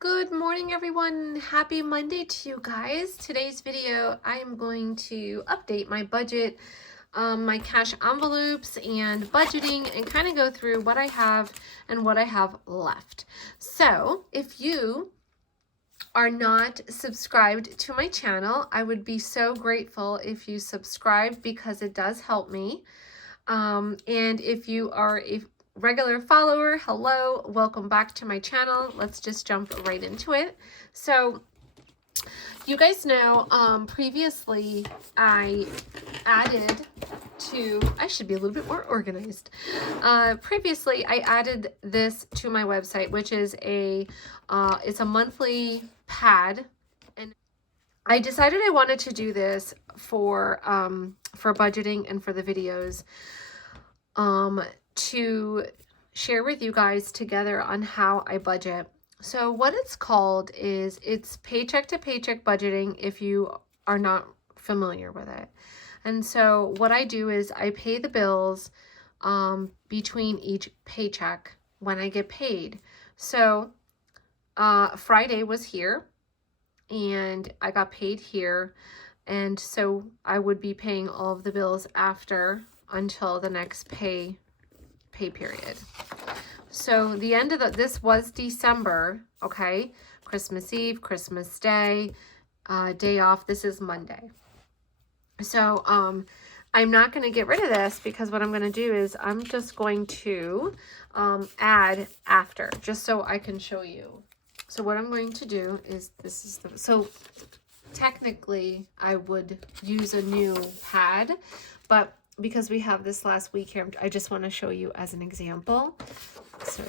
Good morning, everyone. Happy Monday to you guys. Today's video, I am going to update my budget, my cash envelopes and budgeting, and kind of go through what I have and what I have left. So if you are not subscribed to my channel, I would be so grateful if you subscribe because it does help me. And if you are a regular follower, hello, welcome back to my channel. Let's just jump right into it. So you guys know, previously I should be a little bit more organized. Previously I added this to my website, which is it's a monthly pad. And I decided I wanted to do this for budgeting and for the videos, to share with you guys together on how I budget. So what it's called is it's paycheck to paycheck budgeting if you are not familiar with it. And so what I do is I pay the bills between each paycheck when I get paid. So Friday was here and I got paid here, and so I would be paying all of the bills after until the next pay period. So the end of this was December, okay? Christmas Eve, Christmas Day, day off. This is Monday. So I'm not going to get rid of this because what I'm going to do is I'm just going to add after, just so I can show you. So what I'm going to do is so technically I would use a new pad, but because we have this last week here, I just want to show you as an example. So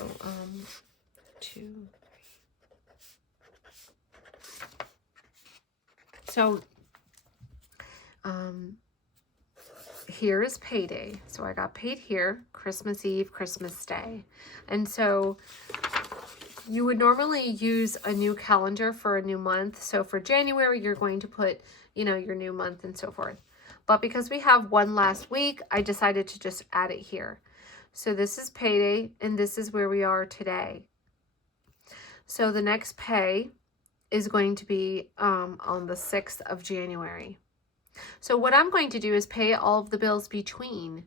2, 3. So here is payday. So I got paid here, Christmas Eve, Christmas Day. And so you would normally use a new calendar for a new month. So for January, you're going to put, your new month and so forth. But because we have one last week, I decided to just add it here. So this is payday, and this is where we are today. So the next pay is going to be on the 6th of January. So what I'm going to do is pay all of the bills between.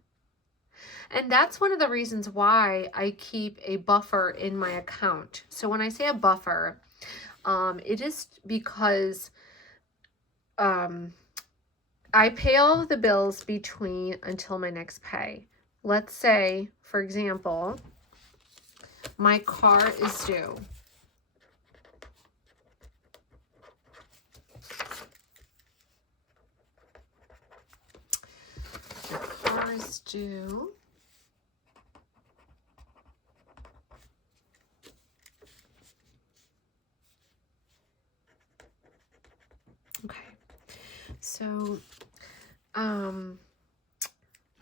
And that's one of the reasons why I keep a buffer in my account. So when I say a buffer, it is because I pay all of the bills between until my next pay. Let's say, for example, my car is due. Your car is due. Okay. So,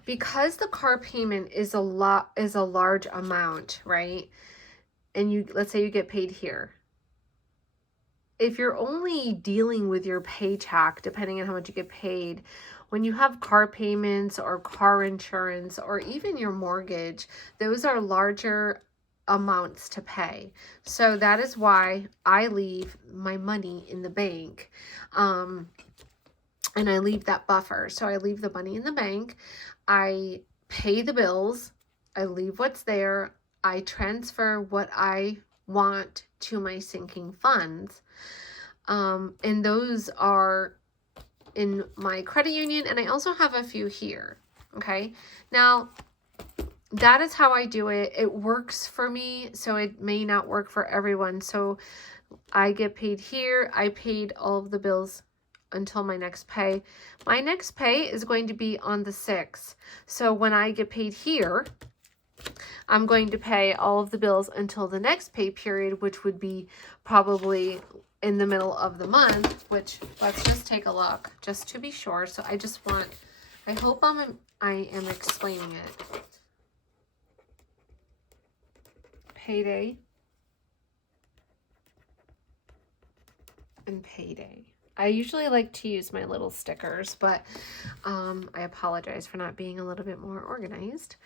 because the car payment is a large amount, right? And let's say you get paid here. If you're only dealing with your paycheck, depending on how much you get paid, when you have car payments or car insurance or even your mortgage, those are larger amounts to pay. So that is why I leave my money in the bank. And I leave that buffer. So I leave the money in the bank. I pay the bills. I leave what's there. I transfer what I want to my sinking funds. And those are in my credit union. And I also have a few here. Okay. Now, that is how I do it. It works for me. So it may not work for everyone. So I get paid here. I paid all of the bills until my next pay. My next pay is going to be on the 6th. So when I get paid here, I'm going to pay all of the bills until the next pay period, which would be probably in the middle of the month, which let's just take a look just to be sure. So I hope I am explaining it. Payday and payday. I usually like to use my little stickers, but I apologize for not being a little bit more organized.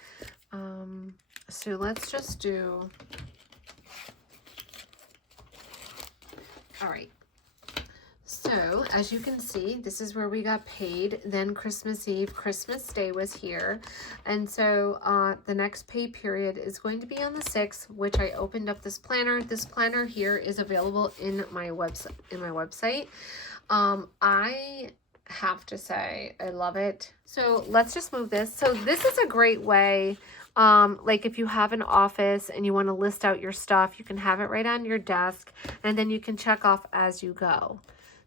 So let's just do All right. So, as you can see, this is where we got paid. Then Christmas Eve, Christmas Day was here. And so the next pay period is going to be on the 6th, which I opened up this planner. This planner here is available in my website. I have to say, I love it. So let's just move this. So this is a great way, like if you have an office and you want to list out your stuff, you can have it right on your desk, and then you can check off as you go.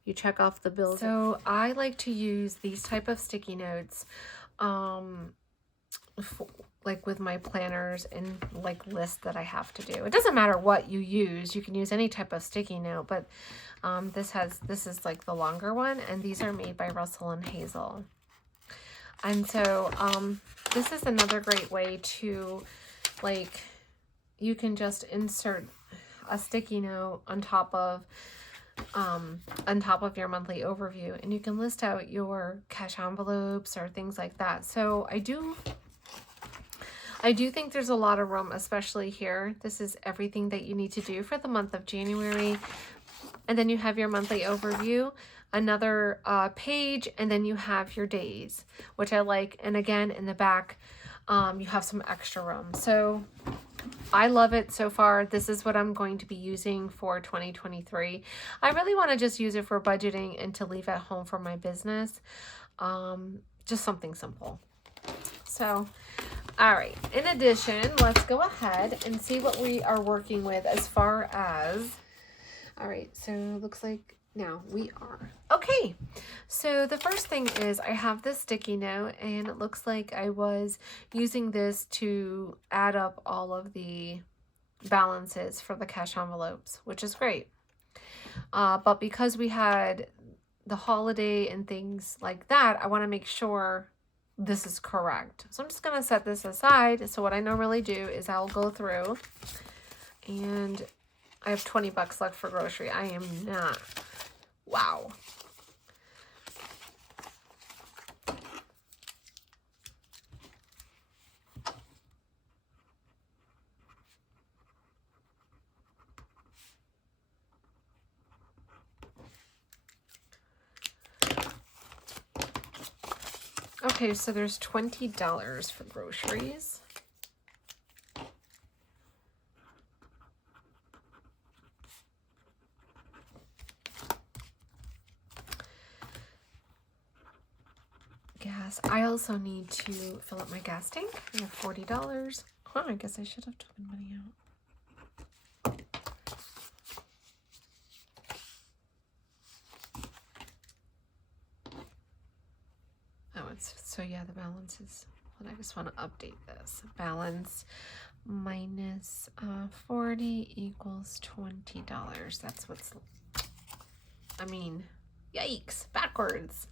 You check off the bills. So I like to use these type of sticky notes, like with my planners and like lists that I have to do. It doesn't matter what you use. You can use any type of sticky note, but this is like the longer one, and these are made by Russell and Hazel. And so this is another great way to, like, you can just insert a sticky note on top of your monthly overview, and you can list out your cash envelopes or things like that. So I do think there's a lot of room, especially here. This is everything that you need to do for the month of January. And then you have your monthly overview, another page, and then you have your days, which I like. And again, in the back, you have some extra room. So I love it so far. This is what I'm going to be using for 2023. I really want to just use it for budgeting and to leave at home for my business. Just something simple. So, all right. In addition, let's go ahead and see what we are working with as far as, all right. So looks like now we are. Okay. So the first thing is I have this sticky note, and it looks like I was using this to add up all of the balances for the cash envelopes, which is great. But because we had the holiday and things like that, I want to make sure this is correct. So I'm just going to set this aside. So what I normally do is I'll go through, and I have 20 bucks left for grocery. I am not. Wow. Okay, so there's $20 for groceries. Gas. I also need to fill up my gas tank. I have $40. Huh, I guess I should have taken money out. Oh, it's so yeah, the balance is, well, I just want to update this. Balance minus 40 equals $20. That's what's, I mean, yikes, backwards.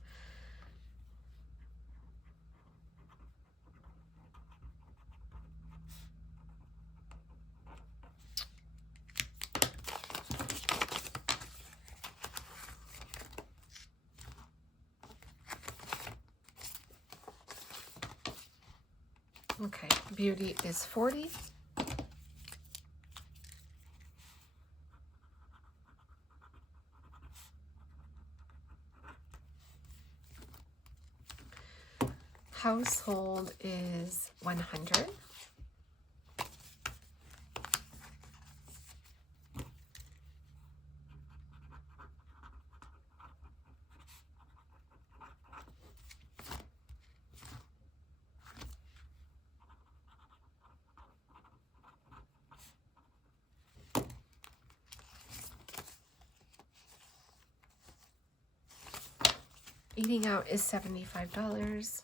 Okay, beauty is 40. Household is 100. Eating out is $75.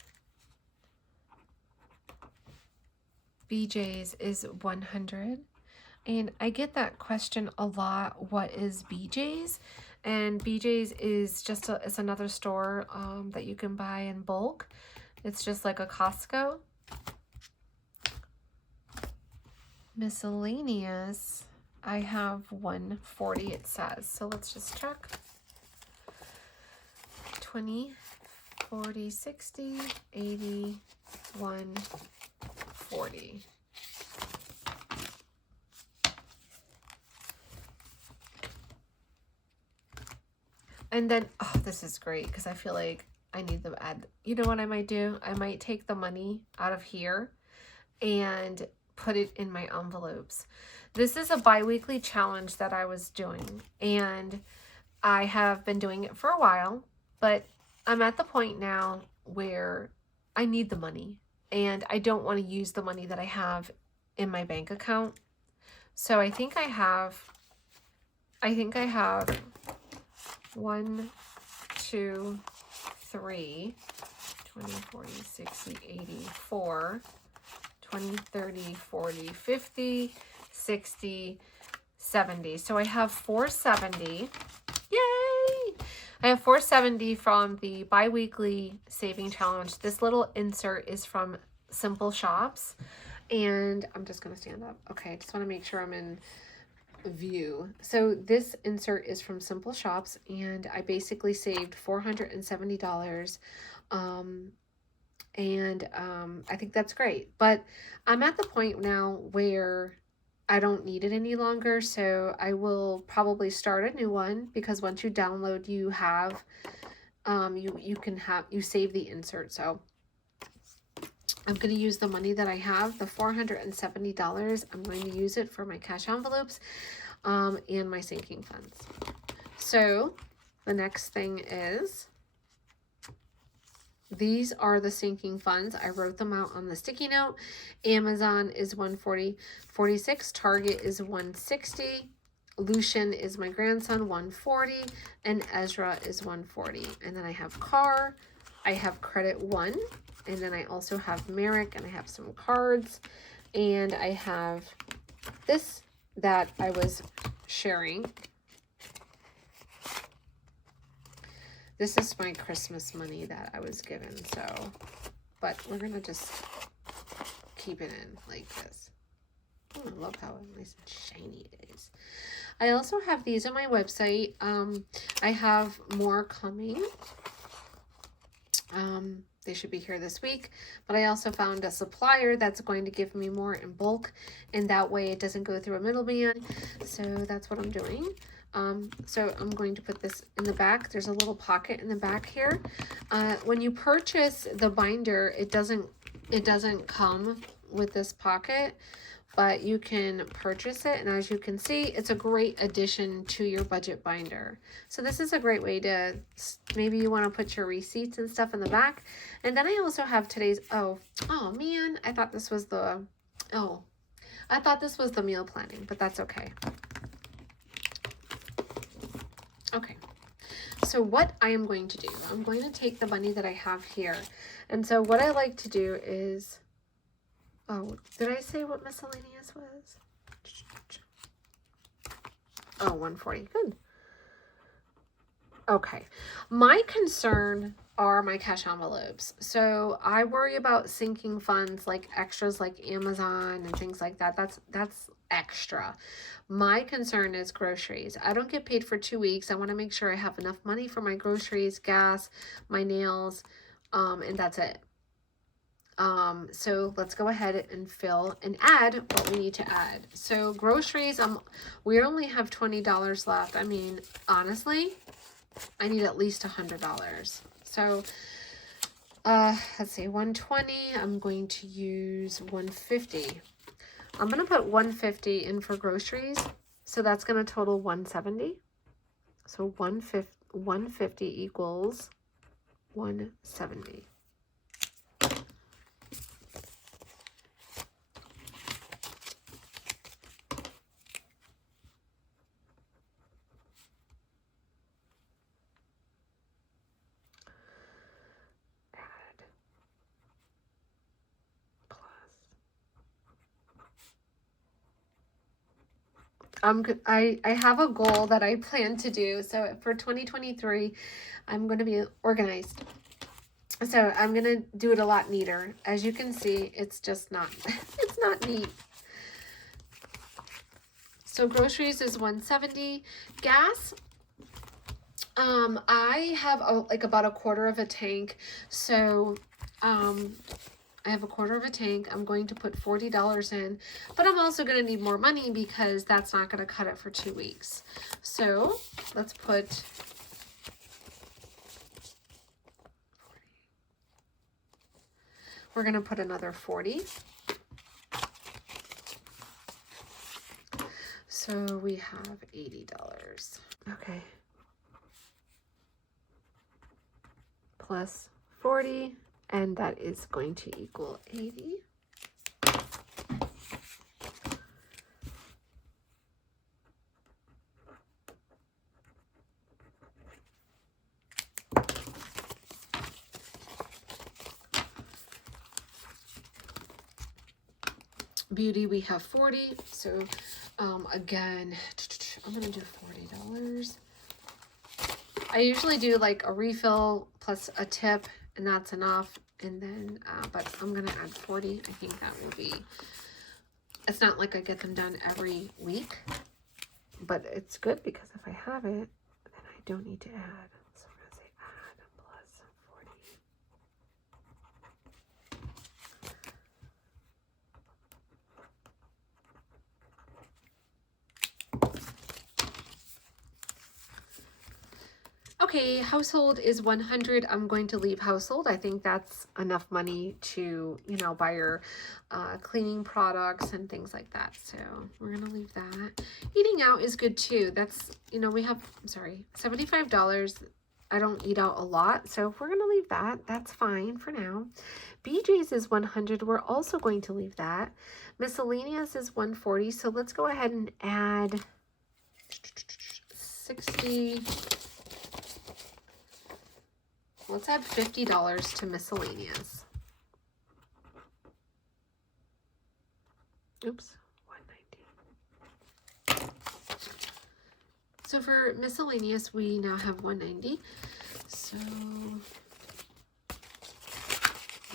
BJ's is 100. And I get that question a lot. What is BJ's? And BJ's is just it's another store that you can buy in bulk. It's just like a Costco. Miscellaneous, I have 140 it says. So let's just check. 20, 40, 60, 80, 140. And then, oh, this is great because I feel like I need to add, you know what I might do? I might take the money out of here and put it in my envelopes. This is a bi-weekly challenge that I was doing, and I have been doing it for a while, but I'm at the point now where I need the money and I don't want to use the money that I have in my bank account. So I think I have 1, 2, 3, 20, 40, 60, 80, 4, 20, 30, 40, 50, 60, 70. So I have 470. Yay! I have 470 from the bi-weekly saving challenge. This little insert is from Simple Shops. And I'm just going to stand up. Okay, I just want to make sure I'm in view. So this insert is from Simple Shops, and I basically saved $470. I think that's great. But I'm at the point now where I don't need it any longer, so I will probably start a new one, because once you download, you have you save the insert. So I'm going to use the money that I have, the $470. I'm going to use it for my cash envelopes and my sinking funds. So the next thing is, these are the sinking funds. I wrote them out on the sticky note. Amazon is $140.46. Target is $160. Lucian is my grandson, $140. And Ezra is $140. And then I have car. I have credit 1. And then I also have Merrick, and I have some cards. And I have this that I was sharing. This is my Christmas money that I was given, so, but we're going to just keep it in like this. Oh, I love how nice and shiny it is. I also have these on my website. I have more coming. They should be here this week, but I also found a supplier that's going to give me more in bulk, and that way it doesn't go through a middleman. So that's what I'm doing. So I'm going to put this in the back. There's a little pocket in the back here. When you purchase the binder, it doesn't come with this pocket, but you can purchase it. And as you can see, it's a great addition to your budget binder. So this is a great way to, maybe you want to put your receipts and stuff in the back. And then I also have today's, oh man, I thought this was the meal planning, but that's okay. Okay, so what I am going to do, I'm going to take the money that I have here. And so what I like to do is, oh, did I say what miscellaneous was? Oh, 140, good. Okay, my concern are my cash envelopes. So I worry about sinking funds, like extras like Amazon and things like that. That's extra. My concern is groceries. I don't get paid for 2 weeks. I want to make sure I have enough money for my groceries, gas, my nails, and that's it. So let's go ahead and fill and add what we need to add. So groceries, we only have $20 left. I mean, honestly, I need at least $100. So, let's see, 120, I'm going to use 150. I'm going to put 150 in for groceries. So that's going to total 170. So 150 equals 170. I have a goal that I plan to do. So for 2023, I'm going to be organized. So I'm going to do it a lot neater. As you can see, it's just not, it's not neat. So groceries is 170. Gas, I have about a quarter of a tank. So, I have a quarter of a tank. I'm going to put $40 in, but I'm also going to need more money because that's not going to cut it for 2 weeks. So let's put we're going to put another 40. So we have $80. Okay. Plus 40, and that is going to equal 80. Beauty, we have 40. So again, I'm gonna do $40. I usually do like a refill plus a tip, and that's enough. And then, but I'm gonna add 40. I think that will be, it's not like I get them done every week, but it's good because if I have it, then I don't need to add. So I'm gonna say add plus 40. Okay, household is 100. I'm going to leave household. I think that's enough money to, you know, buy your cleaning products and things like that. So we're going to leave that. Eating out is good too. That's, you know, we have, I'm sorry, $75. I don't eat out a lot. So if we're going to leave that, that's fine for now. BJ's is 100. We're also going to leave that. Miscellaneous is 140. So let's go ahead and add 60. Let's add $50 to miscellaneous. Oops, 190. So for miscellaneous, we now have 190. So,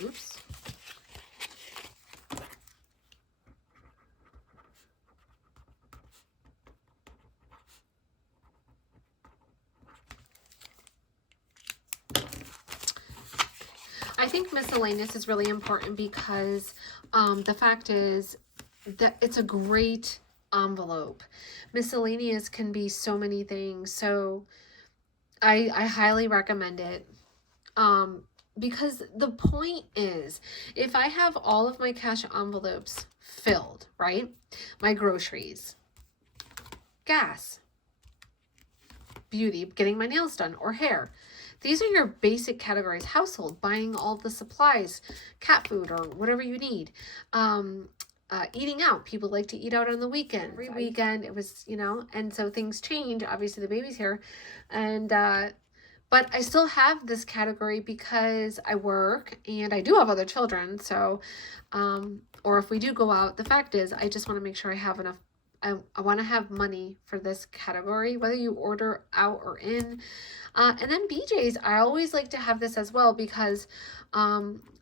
oops. I think miscellaneous is really important because the fact is that it's a great envelope. Miscellaneous can be so many things. So I highly recommend it. Because the point is, if I have all of my cash envelopes filled, right? My groceries, gas, beauty, getting my nails done or hair. These are your basic categories. Household, buying all the supplies, cat food or whatever you need. Eating out. People like to eat out on the weekend. Every weekend it was, you know, and so things change. Obviously the baby's here. And, but I still have this category because I work and I do have other children. So, or if we do go out, the fact is I just want to make sure I have enough. I want to have money for this category, whether you order out or in. And then BJ's, I always like to have this as well because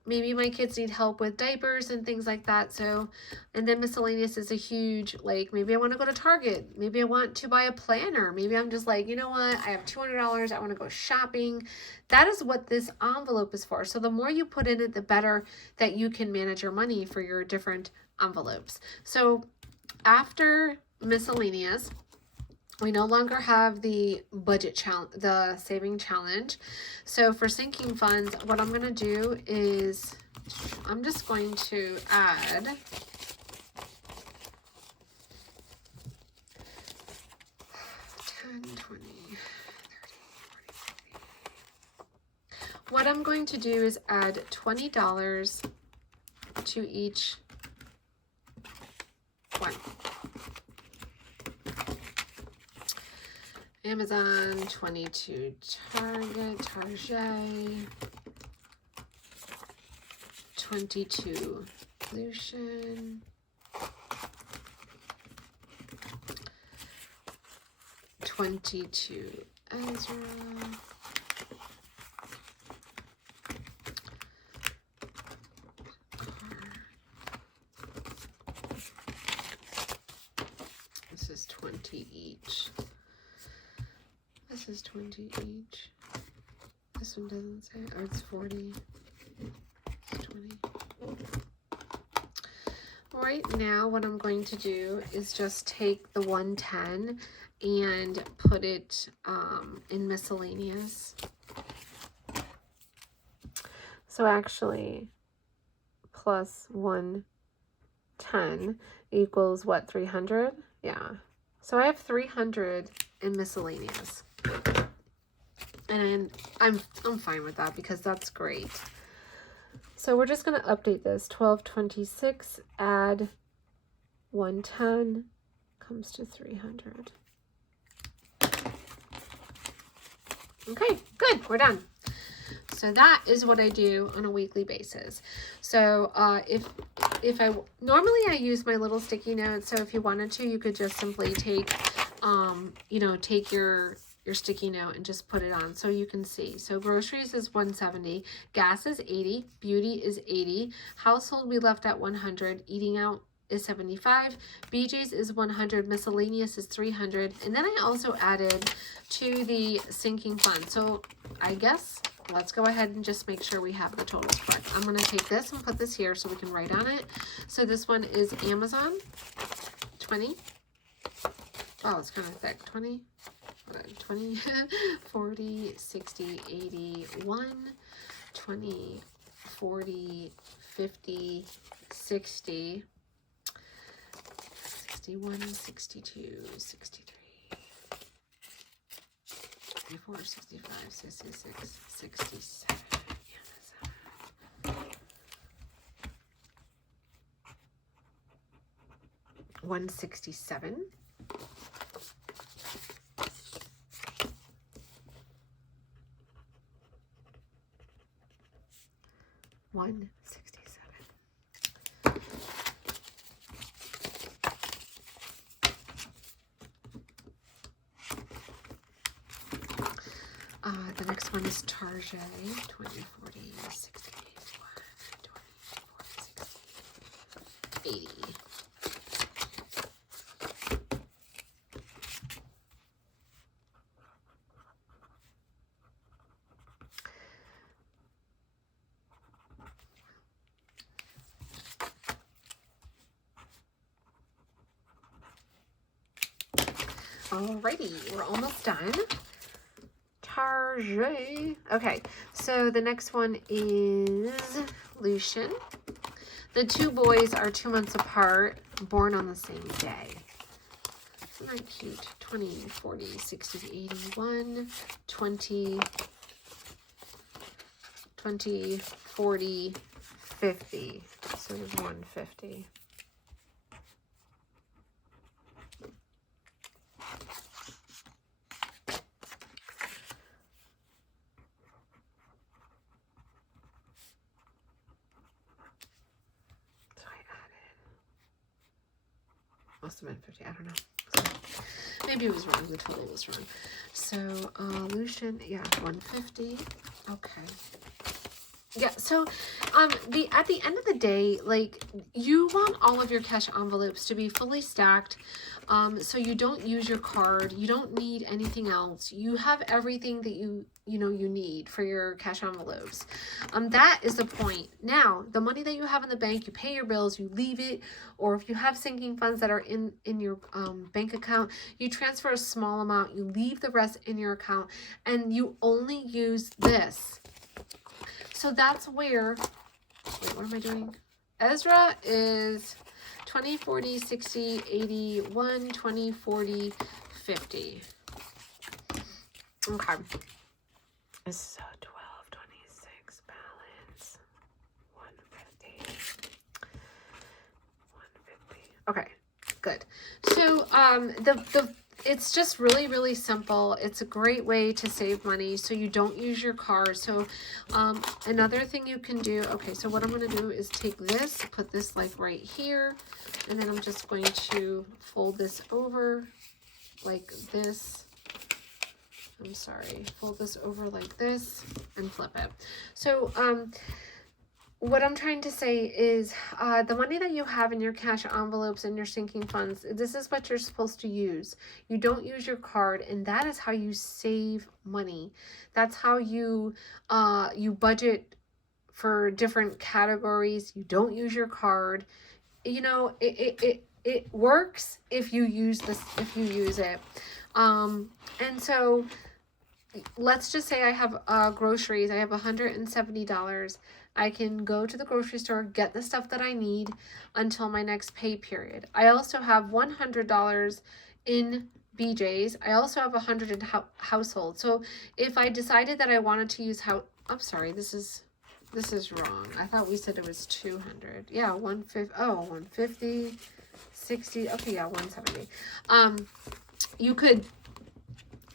maybe my kids need help with diapers and things like that. So, and then miscellaneous is a huge, like maybe I want to go to Target. Maybe I want to buy a planner. Maybe I'm just like, you know what? I have $200. I want to go shopping. That is what this envelope is for. So the more you put in it, the better that you can manage your money for your different envelopes. So after miscellaneous, we no longer have the budget challenge, the saving challenge. So for sinking funds, what I'm going to do is I'm just going to add what I'm going to do is add $20 to each one. Amazon, 22 Target, 22 Lucian, 22 Ezra, this is 20 each. This is 20 each. This one doesn't say. Oh, it's 40. It's 20. Right now, what I'm going to do is just take the 110 and put it in miscellaneous. So actually, plus 110 equals what, 300? Yeah. So I have 300 in miscellaneous. And I'm fine with that because that's great. So we're just going to update this. 1226 add 110 comes to 300. Okay, good. We're done. So that is what I do on a weekly basis. So if I normally I use my little sticky notes. So if you wanted to, you could just simply take take your sticky note and just put it on so you can see. So groceries is 170, gas is 80, beauty is 80, household we left at 100, eating out is 75, BJ's is 100, miscellaneous is 300, and then I also added to the sinking fund. So I guess let's go ahead and just make sure we have the totals correct. I'm going to take this and put this here so we can write on it. So this one is Amazon, 20. Oh, it's kind of thick. 20, 40, 60, 80, 1, 20, 40, 50, 60, 61, 62, 63, 64, 65, 66, 67. 167. The next one is Target, 20, 40, 60, 80. Alrighty, we're almost done. Target. Okay, so the next one is Lucian. The two boys are 2 months apart, born on the same day. Isn't that cute? 20, 40, 60, 81, 20, 20, 40, 50. So there's 150. Must have been 50. I don't know. So maybe it was wrong. The total was wrong. So Lucian, yeah, 150. Okay. Yeah, so at the end of the day, like, you want all of your cash envelopes to be fully stacked, so you don't use your card, you don't need anything else, you have everything that you need for your cash envelopes. That is the point. Now, the money that you have in the bank, you pay your bills, you leave it, or if you have sinking funds that are in your bank account, you transfer a small amount, you leave the rest in your account, and you only use this. So that's where, wait, what am I doing? Ezra is 20, 40, 60, 80, 1, 20, 40, 50. Okay. So 12, 26, balance, 150. 150. Okay, good. So it's just really, really simple. It's a great way to save money so you don't use your card. So another thing you can do, okay, so what I'm going to do is take this, put this like right here, and then I'm just going to fold this over like this. I'm sorry, fold this over like this and flip it. So what I'm trying to say is the money that you have in your cash envelopes and your sinking funds, this is what you're supposed to use. You don't use your card, and that is how you save money. That's how you budget for different categories. You don't use your card. You know, it works if you use this, if you use it. And so let's just say I have groceries. I have $170. I can go to the grocery store, get the stuff that I need until my next pay period. I also have $100 in BJ's. I also have 100 in household. So if I decided that I wanted to use I'm sorry, this is wrong. I thought we said it was 200. Yeah, 150. Oh, 150, 60. Okay, yeah, 170. You could,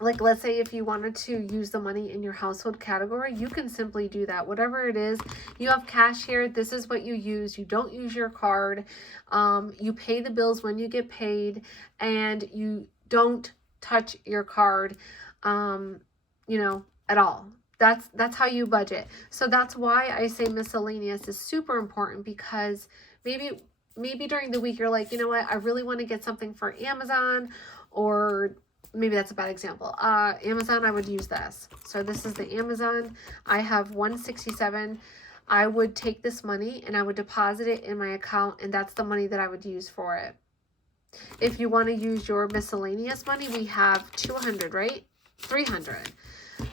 like, let's say if you wanted to use the money in your household category, you can simply do that. Whatever it is, you have cash here. This is what you use. You don't use your card. You pay the bills when you get paid, and you don't touch your card, at all. That's how you budget. So that's why I say miscellaneous is super important, because maybe during the week you're like, you know what, I really want to get something for Amazon, or maybe that's a bad example. Amazon, I would use this. So this is the Amazon. I have 167. I would take this money and I would deposit it in my account, and that's the money that I would use for it. If you want to use your miscellaneous money, we have 200, right? 300.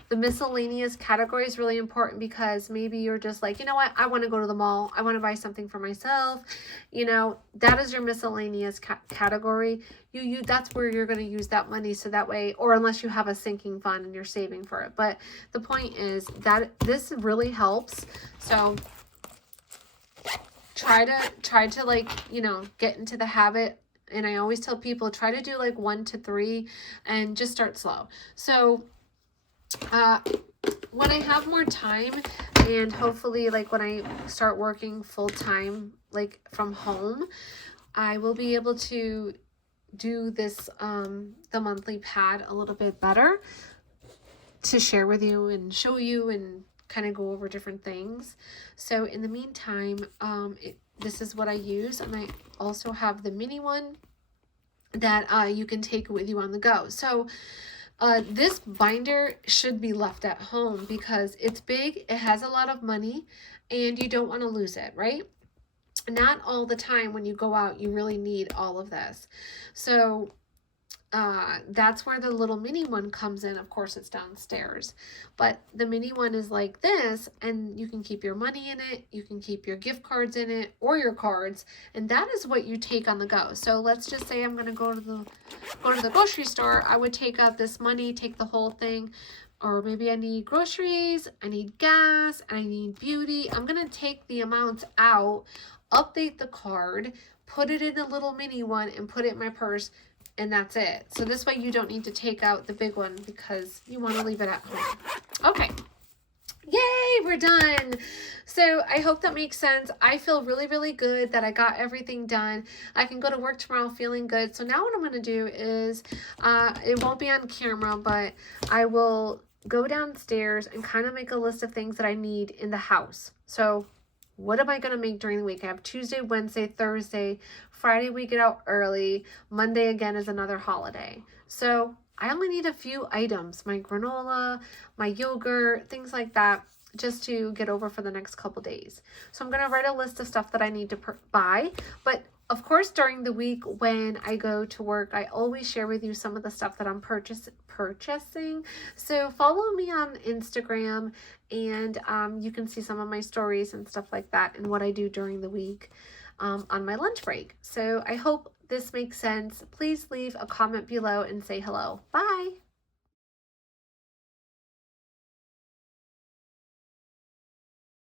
The miscellaneous category is really important, because maybe you're just like, you know what, I want to go to the mall. I want to buy something for myself. That is your miscellaneous category. That's where you're going to use that money. So that way, or unless you have a sinking fund and you're saving for it. But the point is that this really helps. So try to like, get into the habit. And I always tell people, try to do like 1 to 3 and just start slow. So when I have more time, and hopefully like when I start working full time, like from home, I will be able to do this, the monthly pad a little bit better to share with you and show you and kind of go over different things. So in the meantime, this is what I use. And I also have the mini one that you can take with you on the go. So this binder should be left at home, because it's big, it has a lot of money, and you don't want to lose it, right? Not all the time when you go out, you really need all of this. So that's where the little mini one comes in. Of course, it's downstairs, but the mini one is like this, and you can keep your money in it, you can keep your gift cards in it, or your cards, and that is what you take on the go. So let's just say I'm going to go to the grocery store. I would take out this money, take the whole thing. Or maybe I need groceries, I need gas, and I need beauty. I'm going to take the amounts out, update the card, put it in the little mini one, and put it in my purse. And that's it. So this way you don't need to take out the big one, because you want to leave it at home. Okay. Yay, we're done. So I hope that makes sense. I feel really, really good that I got everything done. I can go to work tomorrow feeling good. So now what I'm going to do is, it won't be on camera, but I will go downstairs and kind of make a list of things that I need in the house. So what am I going to make during the week? I have Tuesday, Wednesday, Thursday, Friday we get out early. Monday again is another holiday. So I only need a few items, my granola, my yogurt, things like that, just to get over for the next couple days. So I'm going to write a list of stuff that I need to buy. But of course, during the week when I go to work, I always share with you some of the stuff that I'm purchasing. So follow me on Instagram, and you can see some of my stories and stuff like that, and what I do during the week on my lunch break. So I hope this makes sense. Please leave a comment below and say hello. Bye.